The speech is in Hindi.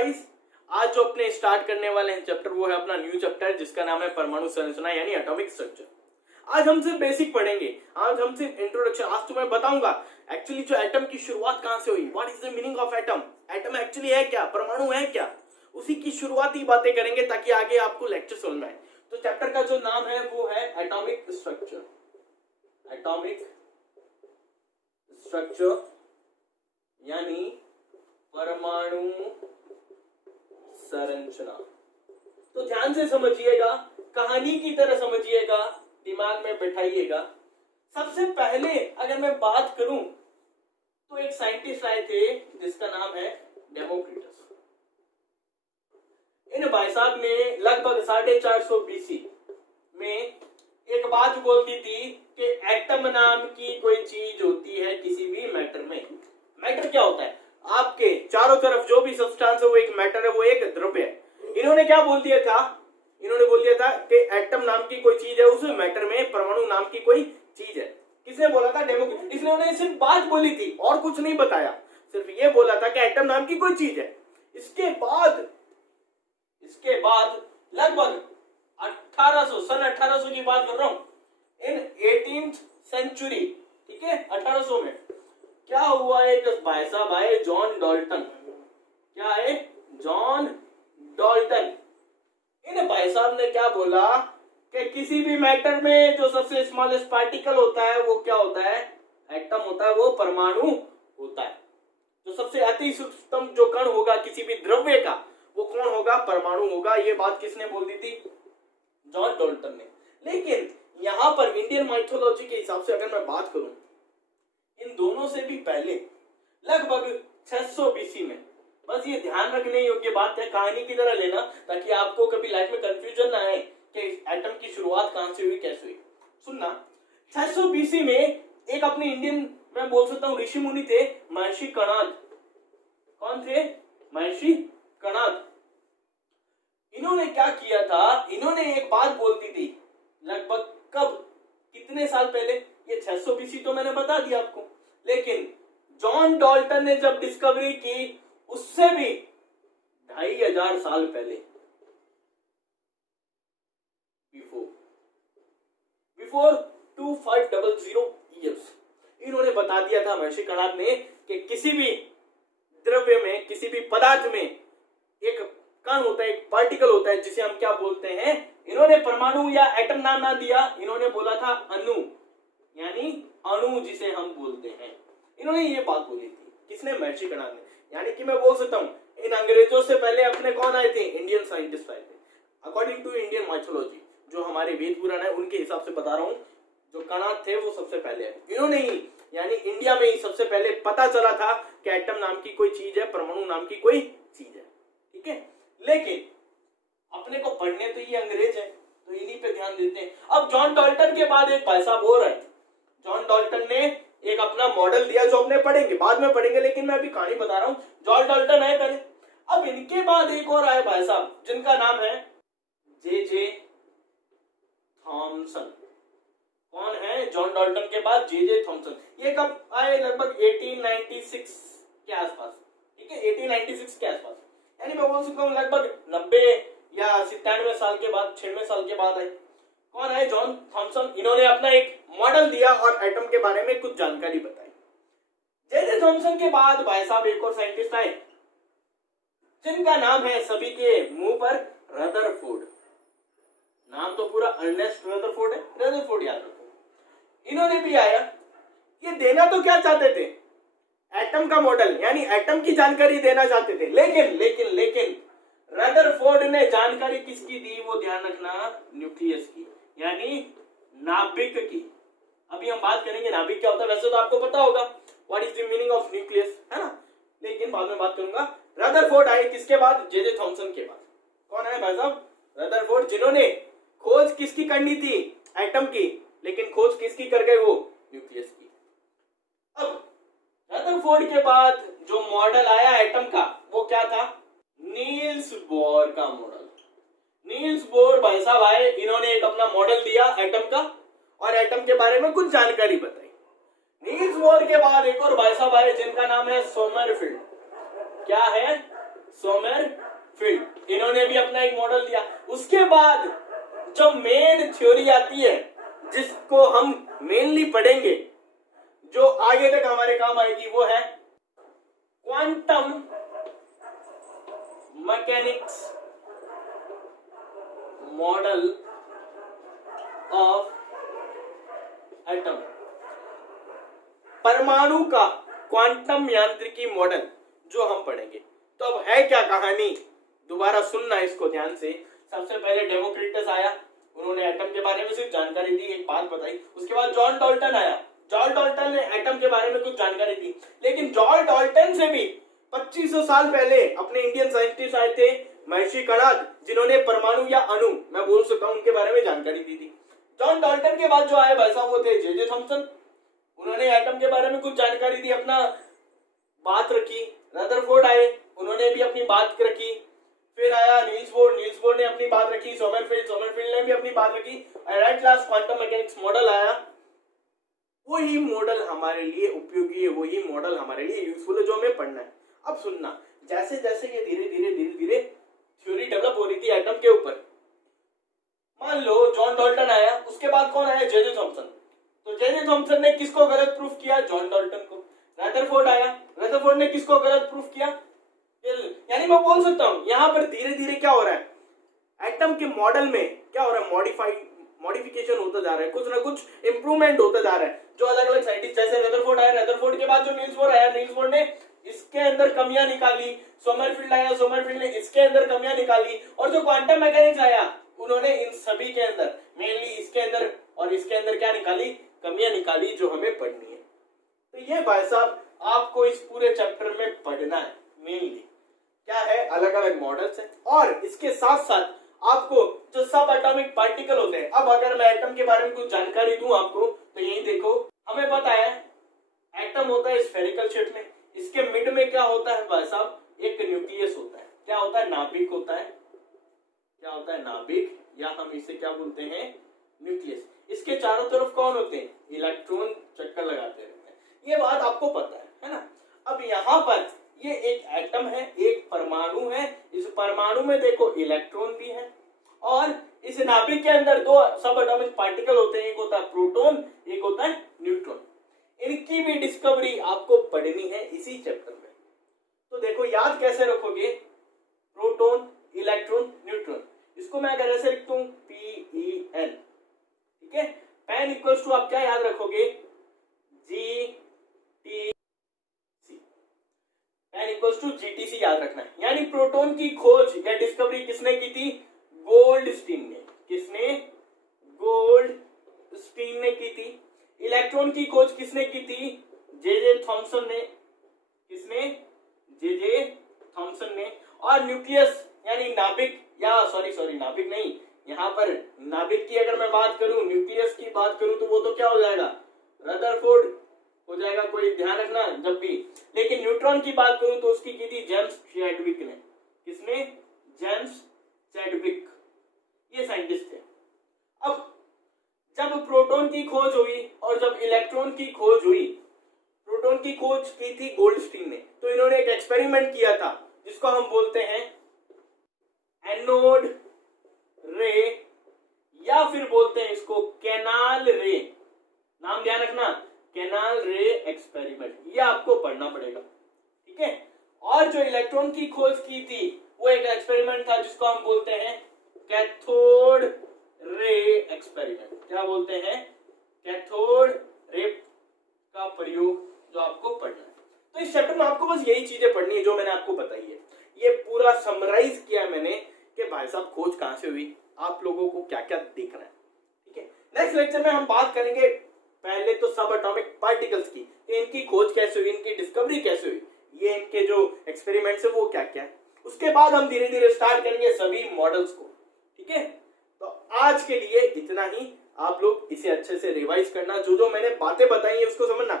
गाइस, आज जो अपने स्टार्ट करने वाले हैं चैप्टर वो है अपना न्यू चैप्टर जिसका नाम है परमाणु संरचना यानी एटॉमिक स्ट्रक्चर। आज हम सिर्फ बेसिक पढ़ेंगे, आज हम सिर्फ इंट्रोडक्शन। आज तो मैं बताऊंगा एक्चुअली जो एटम की शुरुआत कहां से हुई, what is the meaning of atom, atom actually है क्या, परमाणु है क्या, उसी की शुरुआती बातें करेंगे ताकि आगे आपको लेक्चर समझ में आए। तो चैप्टर का जो नाम है वो है एटॉमिक स्ट्रक्चर, एटॉमिक स्ट्रक्चर यानी परमाणु संरचना। तो ध्यान से समझिएगा, कहानी की तरह समझिएगा, दिमाग में बैठाइएगा। सबसे पहले अगर मैं बात करूं तो एक साइंटिस्ट आए थे जिसका नाम है डेमोक्रिटस। इन भाई साहब ने लगभग 450 बीसी में एक बात बोल दी थी कि एटम नाम की कोई चीज होती है किसी भी मैटर में। मैटर क्या होता है, आपके चारों तरफ जो भी सब्सटेंस है वो एक मैटर है, वो एक द्रव्य है। इन्होंने क्या बोल दिया था, इन्होंने बोल दिया था कि एटम नाम की कोई चीज है, उस मैटर में परमाणु नाम की कोई चीज है। किसने बोला था, डेमोक्रिटस। इसलिए उन्होंने सिर्फ बात बोली थी और कुछ नहीं बताया, सिर्फ ये बोला था कि एटम नाम की कोई चीज है। इसके बाद लगभग 1800 सन 1800 की बात कर रहा हूं, इन 18th सेंचुरी, ठीक है, 1800 में क्या हुआ, एक भाई साहब आए जॉन डाल्टन। क्या है, जॉन डाल्टन। इन भाई साहब ने क्या बोला कि किसी भी मैटर में जो सबसे स्मॉलेस्ट पार्टिकल होता है वो क्या होता है, एटम होता है, वो परमाणु होता है। जो सबसे अति सूक्ष्म जो कण होगा किसी भी द्रव्य का वो कौन होगा, परमाणु होगा। ये बात किसने बोल दी थी, जॉन डाल्टन ने। लेकिन यहां पर इंडियन माइथोलॉजी के हिसाब से अगर मैं बात करूं, इन दोनों से भी पहले लगभग 600 बीसी में, बस ये ध्यान रखने योग्य बात है, कहानी की तरह लेना ताकि आपको कभी लाइफ में कंफ्यूजन ना आए कि एटम की शुरुआत कहां से हुई, कैसे हुई। सुनना, 600 बीसी में एक अपने इंडियन, मैं बोल सकता हूं ऋषि मुनि थे, महर्षि कणाद। कौन थे, महर्षि कणाद। इन्होंने क्या किया था, इन्होंने एक बात बोल दी थी लगभग कब, कितने साल पहले, ये 600 बीसी तो मैंने बता दिया आपको, लेकिन जॉन डाल्टन ने जब डिस्कवरी की उससे भी 2500 साल पहले, बिफोर 2500 ईयर्स, इन्होंने बता दिया था महर्षि कणाद ने कि किसी भी द्रव्य में, किसी भी पदार्थ में एक कण होता है, एक पार्टिकल होता है जिसे हम क्या बोलते हैं, इन्होंने परमाणु या एटम नाम ना दिया, इन्होंने बोला था अणु, यानी अणु जिसे हम बोलते हैं। इन्होंने ये बात बोली थी, किसने, महर्षि कणाद ने। यानी कि मैं बोल सकता हूं इन अंग्रेजों से पहले अपने कौन आए थे, इंडियन साइंटिस्ट आए थे। अकॉर्डिंग टू इंडियन माइथोलॉजी, जो हमारे वेद पुराण है उनके हिसाब से बता रहा हूं, जो कणाद थे वो सबसे पहले है। इन्होंने ही, यानी इंडिया में ही सबसे पहले पता चला था कि एटम नाम की कोई चीज है, परमाणु नाम की कोई चीज है, ठीक है। लेकिन अपने को पढ़ने तो ये अंग्रेज है, तो इन्हीं पे ध्यान देते हैं। अब जॉन डाल्टन के बाद एक भाई साहब और है, जॉन डाल्टन ने एक अपना मॉडल दिया जो अपने पढ़ेंगे, बाद में पढ़ेंगे, लेकिन मैं अभी कहानी बता रहा हूं। जॉन डाल्टन है पहले, अब इनके बाद एक और आए भाई साहब जिनका नाम है जे थॉमसन। कौन है, जॉन डाल्टन के बाद जे थॉमसन। ये कब आए, लगभग 1896 के आसपास, ठीक है, 1896 के आसपास, यानी मैं बोल सकता हूँ लगभग 90 या 97 साल के बाद, 96 साल के बाद आए। कौन है, जॉन थॉमसन। इन्होंने अपना एक मॉडल दिया और एटम के बारे में कुछ जानकारी बताई। जे थॉमसन के बाद भाई साहब एक और साइंटिस्ट आए जिनका नाम है सभी के मुंह पर रदरफोर्ड। नाम तो पूरा अर्नेस्ट रदरफोर्ड है, रदरफोर्ड याद रखो। इन्होंने भी आया, ये देना तो क्या चाहते थे, एटम का मॉडल यानी एटम की जानकारी देना चाहते थे, लेकिन रदरफोर्ड ने जानकारी किसकी दी, वो ध्यान रखना, न्यूक्लियस की, यानी नाभिक की। अभी हम बात करेंगे नाभिक क्या होता है, वैसे तो आपको पता होगा what is the meaning of nucleus, है ना, लेकिन बाद में बात करूंगा। रदरफोर्ड आए किसके बाद, जे थॉमसन के बाद। कौन है भाई साहब, रदरफोर्ड, जिन्होंने खोज किसकी करनी थी, एटम की, लेकिन खोज किसकी कर गए, वो न्यूक्लियस की। अब रदरफोर्ड के बाद जो मॉडल आया एटम का वो क्या था, नील्स बोर का मॉडल। नील्स बोर भाई साहब आए, इन्होंने एक अपना मॉडल दिया एटम का और एटम के बारे में कुछ जानकारी बताई। नील्स बोर के बाद एक और भाई साहब आए जिनका नाम है सोमरफेल्ड। क्या है, सोमरफेल्ड। का एक मॉडल दिया। उसके बाद जो मेन थ्योरी आती है जिसको हम मेनली पढ़ेंगे, जो आगे तक हमारे काम आएगी, वो है quantum mechanics model of atom. परमाणु का क्वांटम यांत्रिकी मॉडल जो हम पढ़ेंगे। तो अब है क्या कहानी, दोबारा सुनना इसको ध्यान से। सबसे पहले डेमोक्रिटस आया, उन्होंने एटम के बारे में सिर्फ जानकारी दी, एक बात बताई। उसके बाद जॉन डाल्टन आया, जॉन डाल्टन ने एटम के बारे में कुछ जानकारी दी। लेकिन जॉन डाल्टन से भी 2500 साल पहले अपने इंडियन साइंटिस्ट आए थे महर्षि कणाद, जिन्होंने परमाणु या अणु, मैं बोल सकता हूं, उनके बारे में जानकारी दी थी। जॉन डाल्टन के बाद जो आए भाई साहब, वो थे जे थॉमसन, उन्होंने एटम के बारे में कुछ जानकारी दी, अपना बात रखी। रदरफोर्ड आए, उन्होंने भी अपनी बात रखी। फिर आया नील्स बोर, नील्स बोर ने अपनी बात रखी। सोमरफेल्ड ने भी अपनी बात रखी। At last quantum mechanics model आया। वही मॉडल हमारे लिए उपयोगी है, वही मॉडल हमारे लिए यूजफुल है, जो हमें पढ़ना है। अब सुनना, जैसे जैसे ये धीरे धीरे थ्योरी डेवलप हो रही थी एटम के ऊपर, मान लो जॉन डाल्टन आया, उसके बाद कौन आया, जे थॉमसन। तो जे थॉमसन ने किसको गलत प्रूफ किया, जॉन डाल्टन को। रदरफोर्ड आया, रदरफोर्ड ने किसको गलत प्रूफ किया। यानी मैं बोल सकता हूं यहां पर धीरे धीरे क्या हो रहा है, एटम के मॉडल में क्या हो रहा है, मॉडिफिकेशन होता जा रहा है, कुछ ना कुछ इंप्रूवमेंट होता जा रहा है। जो अलग अलग साइंटिस्ट, जैसे रदरफोर्ड आया, रदरफोर्ड के बाद जो नील्स बोर आया, नील्स बोर ने इसके अंदर कमियां निकाली। सोमरफील्ड आया, सोमरफील्ड ने इसके अंदर कमियां निकाली। और जो क्वांटम मैकेनिक्स आया, उन्होंने इन सभी के अंदर, मेनली इसके अंदर और इसके अंदर क्या निकाली, कमियां निकाली, जो हमें पढ़नी है। तो ये भाई साहब आपको इस पूरे चैप्टर में पढ़ना है। मेनली क्या है, अलग अलग मॉडल्स हैं, और इसके साथ साथ आपको जो सब एटॉमिक पार्टिकल होते हैं। अब अगर मैं एटम के बारे में कुछ जानकारी दूं आपको, तो यही देखो, हमें पता है एटम होता है स्फेरिकल शेप में। इसके मिड में क्या होता है भाई साहब, एक न्यूक्लियस होता है। क्या होता है, नाभिक होता है। क्या होता है, नाभिक, या हम इसे क्या बोलते हैं, न्यूक्लियस। इसके चारों तरफ कौन होते हैं, इलेक्ट्रॉन चक्कर लगाते रहते हैं। ये बात आपको पता है ना। अब यहाँ पर ये एक एटम है, एक परमाणु है। इस परमाणु में देखो इलेक्ट्रॉन भी है, और इस नाभिक के अंदर दो सब एटॉमिक पार्टिकल होते हैं, एक होता है प्रोटॉन, एक होता है न्यूट्रॉन। इनकी भी डिस्कवरी आपको पढ़नी है इसी चैप्टर में। तो देखो याद कैसे रखोगे, प्रोटॉन, इलेक्ट्रॉन, न्यूट्रॉन। इसको मैं अगर ऐसे लिखता हूं PEN, ठीक है। पेन इक्वल्स टू आप क्या याद रखोगे, GTC। Pen equals to GTC याद रखना है। यानी प्रोटॉन की खोज या डिस्कवरी किसने की थी, गोल्डस्टीन ने। किसने, गोल्डस्टीन ने की थी। इलेक्ट्रॉन की खोज किसने की थी, जे थॉमसन ने। किसने, जे थॉमसन ने। और न्यूक्लियस यानी नाभिक, या सॉरी नाभिक नहीं, यहाँ पर नाभिक की अगर मैं बात करूं, न्यूक्लियस की बात करूं, तो वो तो क्या हो जाएगा, रदरफोर्ड हो जाएगा, कोई ध्यान रखना जब भी। लेकिन न्यूट्रॉन की बात करूं तो उसकी की थी जेम्स चैडविक ने। किसने, जेम्स चैडविक, ये साइंटिस्ट थे। अब जब प्रोटॉन की खोज हुई और जब इलेक्ट्रॉन की खोज हुई, प्रोटॉन की खोज की थी गोल्डस्टीन ने, तो इन्होंने एक एक्सपेरिमेंट किया था जिसको हम बोलते हैं एनोड रे, या फिर बोलते हैं इसको कैनाल रे। नाम ध्यान रखना, कैनाल रे एक्सपेरिमेंट, ये आपको पढ़ना पड़ेगा, ठीक है। और जो इलेक्ट्रॉन की खोज की थी वो एक एक्सपेरिमेंट था जिसको हम बोलते हैं कैथोड रे एक्सपेरिमेंट। क्या बोलते हैं, कैथोड रे का प्रयोग, जो आपको पढ़ना है। तो इस चैप्टर में आपको बस यही चीजें पढ़नी है जो मैंने आपको बताई है। ये पूरा समराइज किया मैंने कि भाई साहब खोज कहां से हुई, आप लोगों को क्या क्या देखना है, ठीक है। नेक्स्ट लेक्चर में हम बात करेंगे पहले तो सब एटॉमिक पार्टिकल्स की, इनकी खोज कैसे हुई, इनकी डिस्कवरी कैसे हुई, ये इनके जो एक्सपेरिमेंट्स है वो क्या क्या है। उसके बाद हम धीरे धीरे स्टार्ट करेंगे सभी मॉडल्स को, ठीक है। तो आज के लिए इतना ही। आप लोग इसे अच्छे से रिवाइज करना, जो जो मैंने बातें बताई है उसको समझना।